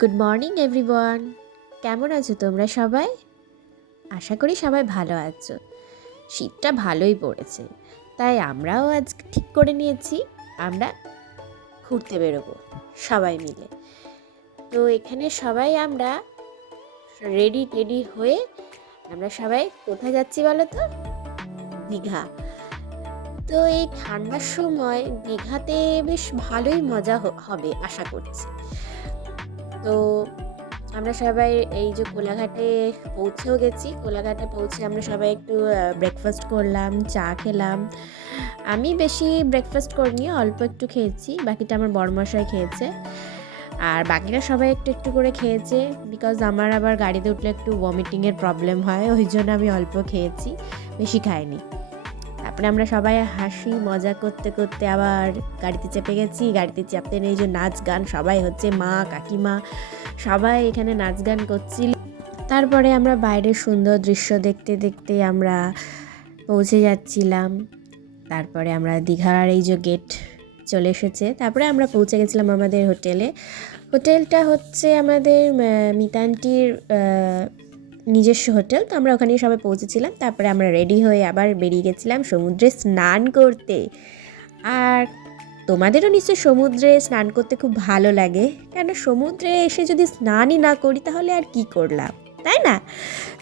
Good morning everyone. কেমন আছো তোমরা সবাই? আশা করি সবাই ভালো আছো। শীতটা ভালোই পড়েছে, তাই আমরাও আজ ঠিক করে নিয়েছি আমরা ঘুরতে বেরোবো সবাই মিলে। তো এখানে সবাই আমরা রেডি টেডি হয়ে আমরা সবাই কোথায় যাচ্ছি বলো তো? দীঘা। তো এই ঠান্ডার সময় দীঘাতে বেশ ভালোই মজা হবে আশা করছি। তো আমরা সবাই এই যে কোলাঘাটে পৌঁছেও গেছি। কোলাঘাটে পৌঁছে আমরা সবাই একটু ব্রেকফাস্ট করলাম, চা খেলাম। আমি বেশি ব্রেকফাস্ট করিনি, অল্প একটু খেয়েছি, বাকিটা আমার বড়মশাই খেয়েছে। আর বাকিরা সবাই একটু একটু করে খেয়েছে, বিকজ আমার আবার গাড়িতে উঠলে একটু ভমিটিংয়ের প্রবলেম হয়, ওই জন্য আমি অল্প খেয়েছি, বেশি খাইনি। তারপরে আমরা সবাই হাসি মজা করতে করতে আবার গাড়িতে চেপে গেছি। গাড়িতে চাপতে নেই যে নাচ গান সবাই হচ্ছে, মা কাকিমা সবাই এখানে নাচ গান করছিল। তারপরে আমরা বাইরের সুন্দর দৃশ্য দেখতে দেখতে আমরা পৌঁছে যাচ্ছিলাম। তারপরে আমরা দীঘার এই যে গেট চলে এসেছে। তারপরে আমরা পৌঁছে গেছিলাম আমাদের হোটেলে। হোটেলটা হচ্ছে আমাদের মিতান্টির নিজস্ব হোটেল। তো আমরা ওখানেই সবাই পৌঁছেছিলাম। তারপরে আমরা রেডি হয়ে আবার বেরিয়ে গেছিলাম সমুদ্রে স্নান করতে। আর তোমাদেরও নিশ্চয়ই সমুদ্রে স্নান করতে খুব ভালো লাগে, কেন সমুদ্রে এসে যদি স্নানই না করি তাহলে আর কি করলাম, তাই না?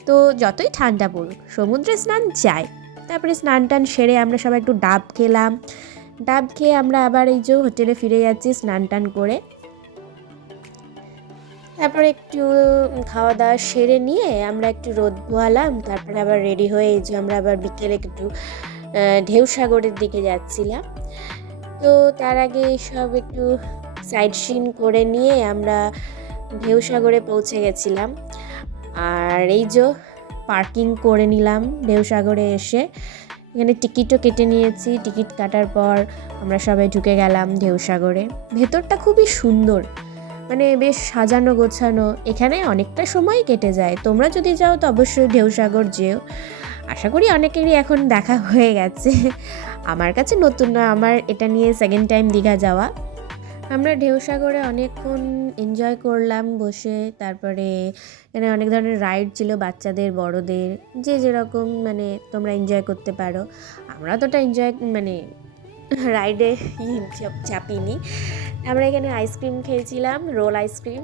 তো যতই ঠান্ডা পড়ুক সমুদ্রে স্নান চাই। তারপরে স্নান টান সেরে আমরা সবাই একটু ডাব খেলাম। ডাব খেয়ে আমরা আবার এই যে হোটেলে ফিরে যাচ্ছি স্নান টান করে। তারপরে একটু খাওয়া দাওয়া সেরে নিয়ে আমরা একটু রোদ পোহালাম। তারপরে আবার রেডি হয়ে এই যে আমরা আবার বিকেলে একটু ঢেউসাগরের দিকে যাচ্ছিলাম। তো তার আগে সব একটু সাইট সিন করে নিয়ে আমরা ঢেউসাগরে পৌঁছে গেছিলাম। আর এই যে পার্কিং করে নিলাম ঢেউসাগরে এসে। এখানে টিকিটও কেটে নিয়েছি। টিকিট কাটার পর আমরা সবাই ঢুকে গেলাম ঢেউসাগরে। ভেতরটা খুবই সুন্দর, মানে বেশ সাজানো গোছানো। এখানে অনেকটা সময় কেটে যায়। তোমরা যদি যাও তো অবশ্যই ঢেউসাগর যেও। আশা করি অনেকেরই এখন দেখা হয়ে গেছে, আমার কাছে নতুন না, আমার এটা নিয়ে সেকেন্ড টাইম দীঘা যাওয়া। আমরা ঢেউসাগরে অনেকক্ষণ এনজয় করলাম বসে। তারপরে এখানে অনেক ধরনের রাইড ছিল, বাচ্চাদের বড়দের যে যেরকম মানে তোমরা এনজয় করতে পারো। আমরা অতটা এনজয় মানে রাইডে চাপিনি। আমরা এখানে আইসক্রিম খেয়েছিলাম, রোল আইসক্রিম।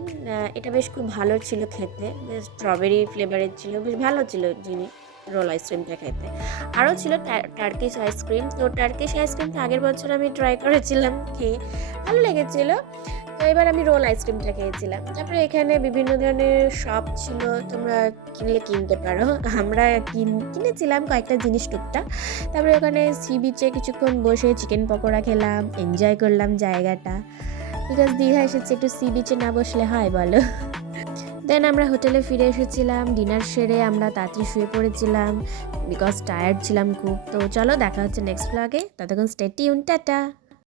এটা বেশ খুব ভালো ছিল খেতে, বেশ স্ট্রবেরি ফ্লেভারের ছিল, বেশ ভালো ছিল জিনিস রোল আইসক্রিমটা খেতে। আরও ছিল টার্কিশ আইসক্রিম। তো টার্কিশ আইসক্রিমটা আগের বছর আমি ট্রাই করেছিলাম, খেয়ে ভালো লেগেছিলো। তো এবার আমি রোল আইসক্রিমটা খেয়েছিলাম। তারপরে এখানে বিভিন্ন ধরনের শপ ছিল, তোমরা কিনলে কিনতে পারো। আমরা কিনেছিলাম কয়েকটা জিনিস টুকটাক। তারপরে ওখানে সি বিচে কিছুক্ষণ বসে চিকেন পকোড়া খেলাম, এনজয় করলাম জায়গাটা, বিকজ দীঘা এসেছে, একটু সি বিচে না বসলে হয় বলো? দেন আমরা হোটেলে ফিরে এসেছিলাম। ডিনার সেরে আমরা তাড়াতাড়ি শুয়ে পড়েছিলাম, বিকজ টায়ার্ড ছিলাম খুব। তো চলো দেখা হচ্ছে নেক্সট ব্লগে, ততক্ষণ স্টে টিউন, টাটা।